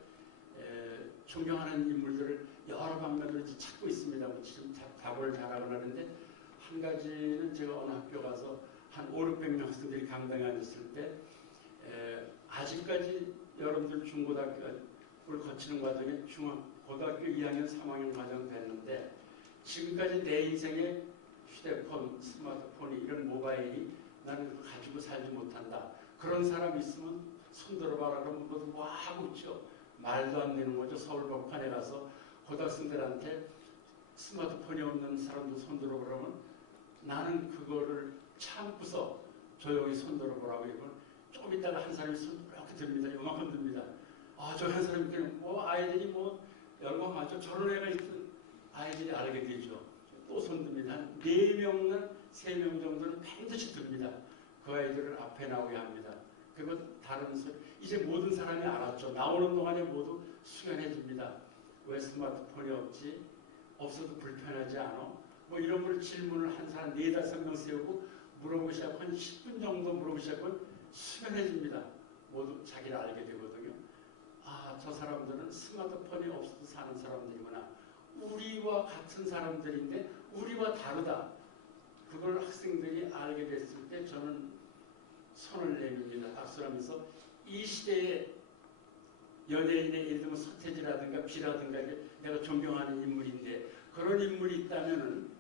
존경하는 인물들을 여러 방면으로 이제 찾고 있습니다. 뭐 지금 답을 잘하고 하는데 한 가지는 제가 어느 학교 가서 한 500~600명 학생들이 강당에 앉았을 때 아직까지 여러분들 중고등학교를 거치는 과정에 고등학교 2학년, 3학년 과정 됐는데 지금까지 내 인생에 휴대폰, 스마트폰이 이런 모바일이 나는 그거 가지고 살지 못한다. 그런 사람 있으면 손 들어봐라 그러면 모두 와 하고 있죠. 말도 안 되는 거죠. 서울 법관에 가서 고등학생들한테 스마트폰이 없는 사람도 손 들어보라면 나는 그거를 참고서 조용히 손 들어보라고 이걸 조금 있다가 한 사람이 손 이렇게 듭니다. 요만큼 듭니다. 저 한 사람이 뭐 아이들이 뭐 열광하죠. 저런 애가 있던 아이들이 알게 되죠. 또 손 듭니다. 한 4명은 3명 정도는 반드시 듭니다. 그 아이들을 앞에 나오게 합니다. 그리고 다른 소리 이제 모든 사람이 알았죠. 나오는 동안에 모두 수연해집니다. 왜 스마트폰이 없지? 없어도 불편하지 않아? 뭐 이런 걸 질문을 한 사람 4~5명 세우고 물어보기 시작하면 한 10분 정도 물어보기 시작하면 수연해집니다. 모두 자기를 알게 되거든요. 저 사람들은 스마트폰이 없어도 사는 사람들이구나. 우리와 같은 사람들인데 우리와 다르다. 그걸 학생들이 알게 됐을 때 저는 손을 내밉니다. 박수를 하면서 이 시대에 연예인의 예를 들면 서태지라든가 비라든가 내가 존경하는 인물인데 그런 인물이 있다면은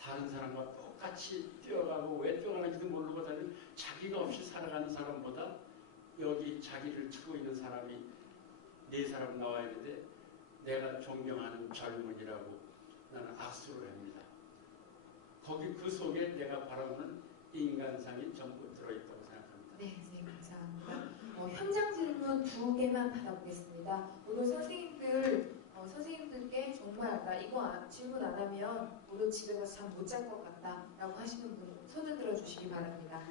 다른 사람과 똑같이 뛰어가고 왜 뛰어가는지도 모르고 다니는 자기가 없이 살아가는 사람보다 여기 자기를 치고 있는 사람이 4사람 나와야 되는데 내가 존경하는 젊은이라고 나는 악수를 합니다. 거기 그 속에 내가 바라보는 인간상이 전부 들어있다고 생각합니다. 네, 선생님 감사합니다. 현장 질문 2개만 받아보겠습니다. 오늘 선생님들께 정말 나 이거 질문 안 하면 오늘 집에 가서 잠 못 잘 것 같다 라고 하시는 분 손을 들어주시기 바랍니다.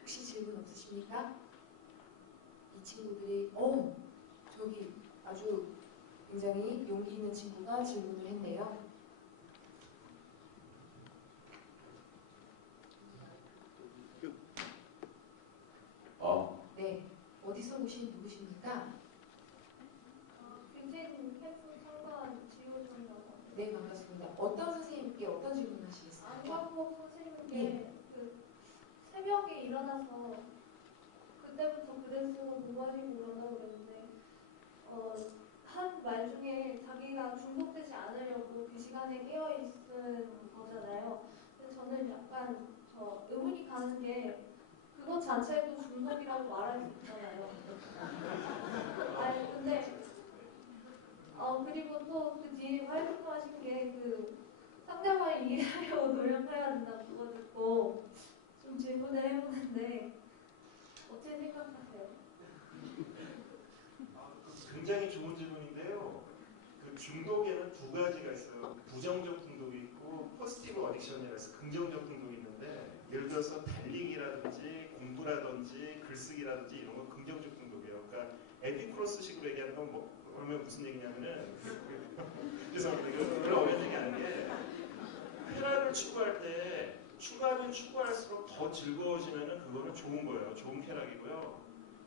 혹시 질문 없으십니까? 이 친구들이 저기 아주 굉장히 용기 있는 친구가 질문을 했네요. 네, 어디서 오신 누구십니까? 뷰진 캠프 참관 지호정이라고 합니다. 네, 반갑습니다. 어떤 선생님께 어떤 질문 하시겠어요? 안광복 선생님께 예. 새벽에 일어나서 그때부터 글을 쓰고 공부하시고 그런다고 그랬는데 한 말 중에 자기가 중독되지 않으려고 그 시간에 깨어있는 거잖아요. 근데 저는 약간 의문이 가는 게 그것 자체도 중독이라고 말할 수 있잖아요. 아니 근데 그리고 또 그 뒤에 활동하신 게 상대방을 이해하려고 노력해야 된다고 그거 듣고 좀 질문을 해보는데 어떻게 생각하세요? 굉장히 좋은 질문인데요. 그 중독에는 2가지가 있어요. 부정적 중독이 있고 포지티브 어딕션이라고 해서 긍정적 중독이 있는데 예를 들어서 달리기라든지 공부라든지 글쓰기라든지 이런 건 긍정적 중독이에요. 그러니까 에피쿠로스식으로 얘기하는 건 그러면 무슨 얘기냐면은 죄송합니다. 이거 별로 어려운 얘기 아닌 게 쾌락을 추구할 때 추구하면 추구할수록 더 즐거워지면은 그거는 좋은 거예요. 좋은 쾌락이고요.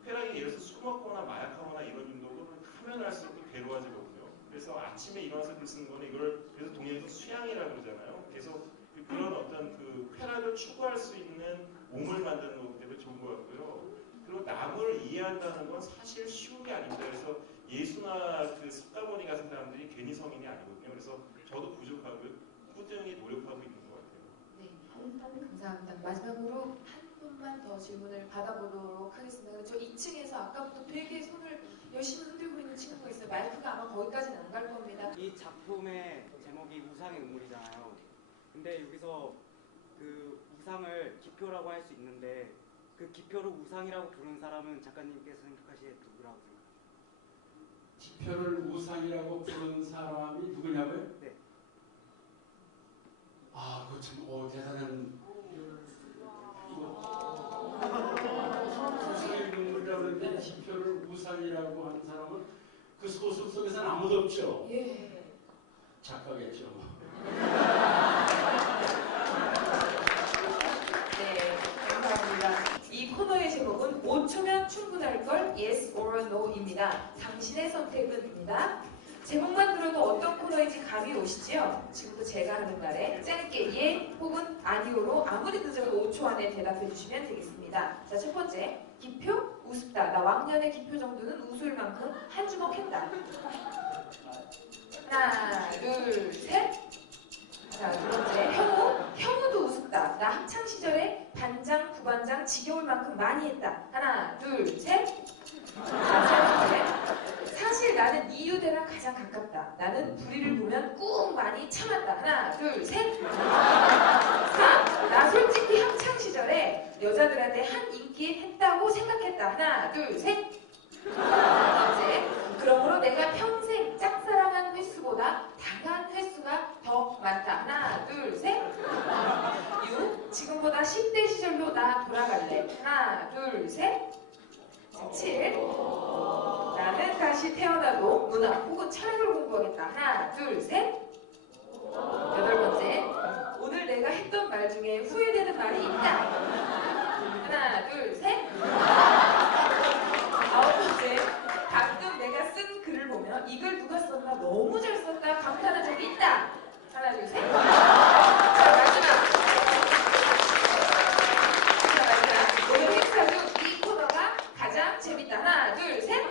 쾌락이 예를 들어서 술 먹거나 마약하거나 이런 중독은 하면 할수록 또 괴로워지거든요. 그래서 아침에 일어나서 글 쓰는 거는 이걸 그래서 동의해서 수양이라고 그러잖아요. 계속 그런 어떤 그 쾌락을 추구할 수 있는 몸을 만드는 거기 때문에 좋은 것 같고요. 그리고 남을 이해한다는 건 사실 쉬운 게 아닙니다. 그래서 예수나 그 석가모니 같은 사람들이 괜히 성인이 아니거든요. 그래서 저도 부족하고요. 꾸준히 노력하고 있는 것 같아요. 네, 감사합니다. 마지막으로 한 분만 더 질문을 받아보도록 하겠습니다. 저 2층에서 아까부터 되게 손을 열심히 흔들고 있는 친구가 있어요. 마이크가 아마 거기까지는 안 갈 겁니다. 이 작품의 제목이 우상의 우물이잖아요. 근데 여기서 그 우상을 기표라고 할 수 있는데 그 기표를 우상이라고 부르는 사람은 작가님께서 생각하시기에 누구라고 생각하세요? 기표를 우상이라고 부르는 사람이 누구냐고요? 네. 아, 그거 참 대단한 소설의 눈물이라고 그러는데 기표를 우상이라고 하는 사람은 그 소설 속에서는 아무도 없죠. 예. 작가겠죠. 네, 감사합니다. 이 코너의 제목은 5초면 충분할 걸 Yes or No입니다. 당신의 선택은입니다. 제목만 들어도 어떤 코너인지 감이 오시지요? 지금부터 제가 하는 말에 짧게 예 혹은 아니오로 아무리 늦어도 5초 안에 대답해 주시면 되겠습니다. 자, 첫 번째, 기표? 우습다. 나 왕년의 기표 정도는 우스울 만큼 한 주먹 했다. 하나, 둘, 셋. 자, 두 번째, 형우도 우습다. 나 학창 시절에 반장, 부반장 지겨울 만큼 많이 했다. 하나, 둘, 셋. 자, 세 번째, 사실 나는 이유대랑 가장 가깝다. 나는 불의를 보면 꾹 많이 참았다. 하나, 둘, 셋. 3. 나 솔직히 학창 시절에 여자들한테 한 인기 했다고 생각했다. 하나, 둘, 셋. 번째, 그러므로 내가 평생 짝사랑한 횟수보다 당한 횟수가 더 많다. 하나, 둘, 셋. 6. 지금보다 10대 시절로 나 돌아갈래. 하나, 둘, 셋. 7. 나는 다시 태어나도 문학 혹은 철학을 공부하겠다. 하나, 둘, 셋. 8번째, 오늘 내가 했던 말 중에 후회되는 말이 있다. 하나, 둘, 셋. 9번째, 가끔 내가 쓴 글을 보면 이 글 누가 썼나 너무 잘 썼다 감탄한 적이 있다. 하나, 둘, 셋. 자, 마지막. 오늘 행사 중 이 코너가 가장 재밌다. 하나, 둘, 셋.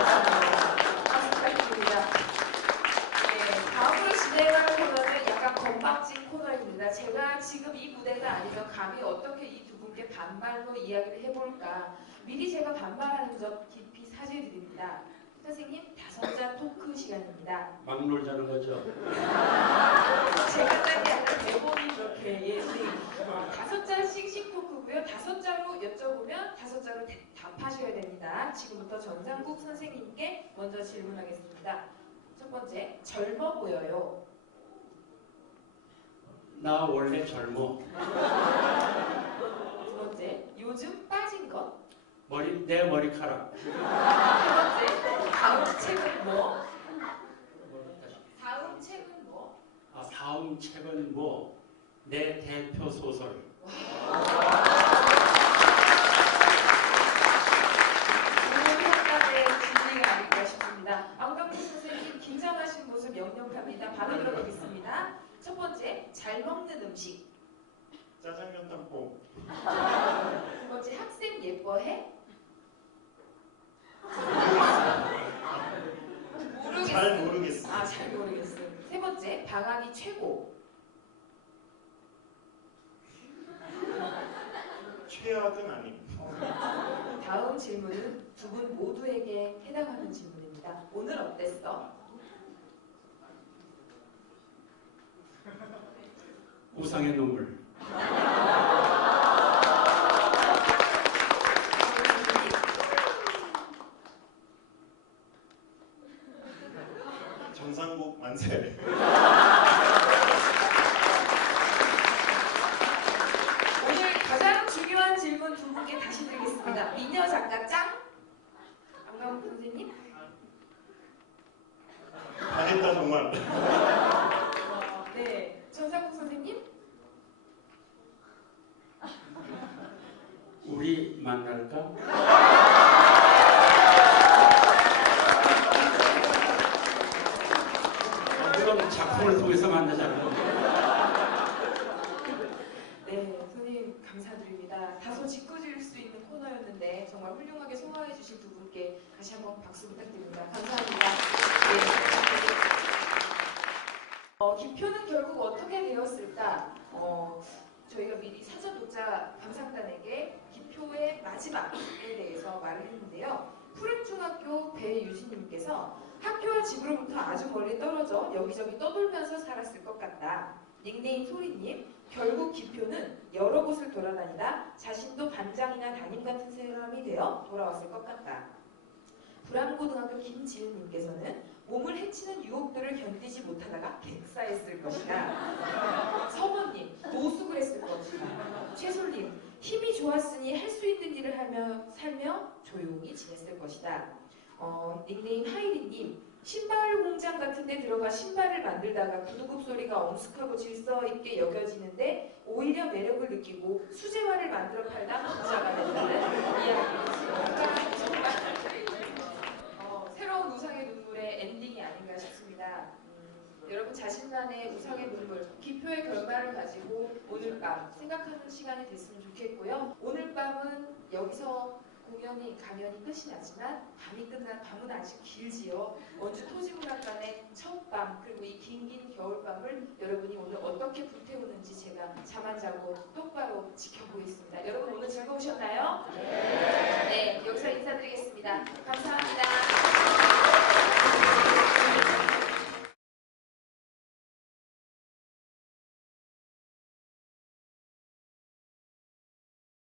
박수 부탁드립니다. 네, 다음으로 진행할 코너는 약간 건방진 코너입니다. 제가 지금 이 무대가 아니면 감히 어떻게 이 두 분께 반말로 이야기를 해볼까. 미리 제가 반말하는 점 깊이 사죄드립니다. 선생님, 5잔 토크 시간입니다. 막 놀자는 거죠. 제가 짠 게 아니라 대본이 그렇게 예수님 5잔 씩씩 토크고요. 5자로 여쭤보면 5자로 답하셔야 됩니다. 지금부터 전상국 선생님께 먼저 질문하겠습니다. 첫 번째, 젊어 보여요. 나 원래 젊어. 두 번째, 요즘 빠진 것. 내 머리카락. 세 번째, 다음 책은 뭐? 다음 책은 뭐? 다음 책은 뭐? 내 대표 소설. 오늘 평가의 진리가 아닐까 싶습니다. 안강국 선생님 긴장하신 모습 역력합니다. 바로 들어보겠습니다. 첫 번째, 잘 먹는 음식. 짜장면 땅콩. 두 번째, 학생 예뻐해? 잘 모르겠어요. 아, 잘 모르겠어요. 세 번째, 방학이 최고. 최악은 아님. 다음 질문은 두 분 모두에게 해당하는 질문입니다. 오늘 어땠어? 우상의 눈물. 정상국 만세. 오늘 가장 중요한 질문 두 분께 다시 드리겠습니다. 미녀 작가 짱? 안강욱 선생님? 당했다 정말. 네, 전상국 선생님? 우리 만날까? 그럼 작품을 통해서 만나자는. 네, 선생님 감사드립니다. 다소 짓궂을 수 있는 코너였는데 정말 훌륭하게 소화해 주신 두 분께 다시 한번 박수 부탁드립니다. 감사합니다. 네. 기표는 결국 어떻게 되었을까? 저희가 미리 사전 독자 감상단에게 기표의 마지막에 대해서 말을 했는데요. 푸른중학교 배유진님께서 학교와 집으로부터 아주 멀리 떨어져 여기저기 떠돌면서 살았을 것 같다. 닉네임 소리님, 결국 기표는 여러 곳을 돌아다니다 자신도 반장이나 담임 같은 사람이 되어 돌아왔을 것 같다. 불암고등학교 김지은님께서는 몸을 해치는 유혹들을 견디지 못하다가 객사했을 것이다. 서모님, 노숙을 했을 것이다. 최솔님, 힘이 좋았으니 할 수 있는 일을 살며 조용히 지냈을 것이다. 닉네임 하이리님, 신발 공장 같은 데 들어가 신발을 만들다가 구두굽 소리가 엄숙하고 질서 있게 여겨지는데 오히려 매력을 느끼고 수제화를 만들어 팔다 부자가 된다는 이야기였습니다. 정말 새로운 우상의 눈물의 엔딩이 아닌가 싶습니다. 여러분 자신만의 우상의 눈물, 기표의 결말을 가지고 오늘 밤 생각하는 시간이 됐으면 좋겠고요. 오늘 밤은 여기서 공연이 가면이 끝이 나지만 밤이 끝난 밤은 아직 길지요. 원주 토지문학관의 첫 밤 그리고 이 긴 겨울밤을 여러분이 오늘 어떻게 불태우는지 제가 잠 안 자고 똑바로 지켜보겠습니다. 여러분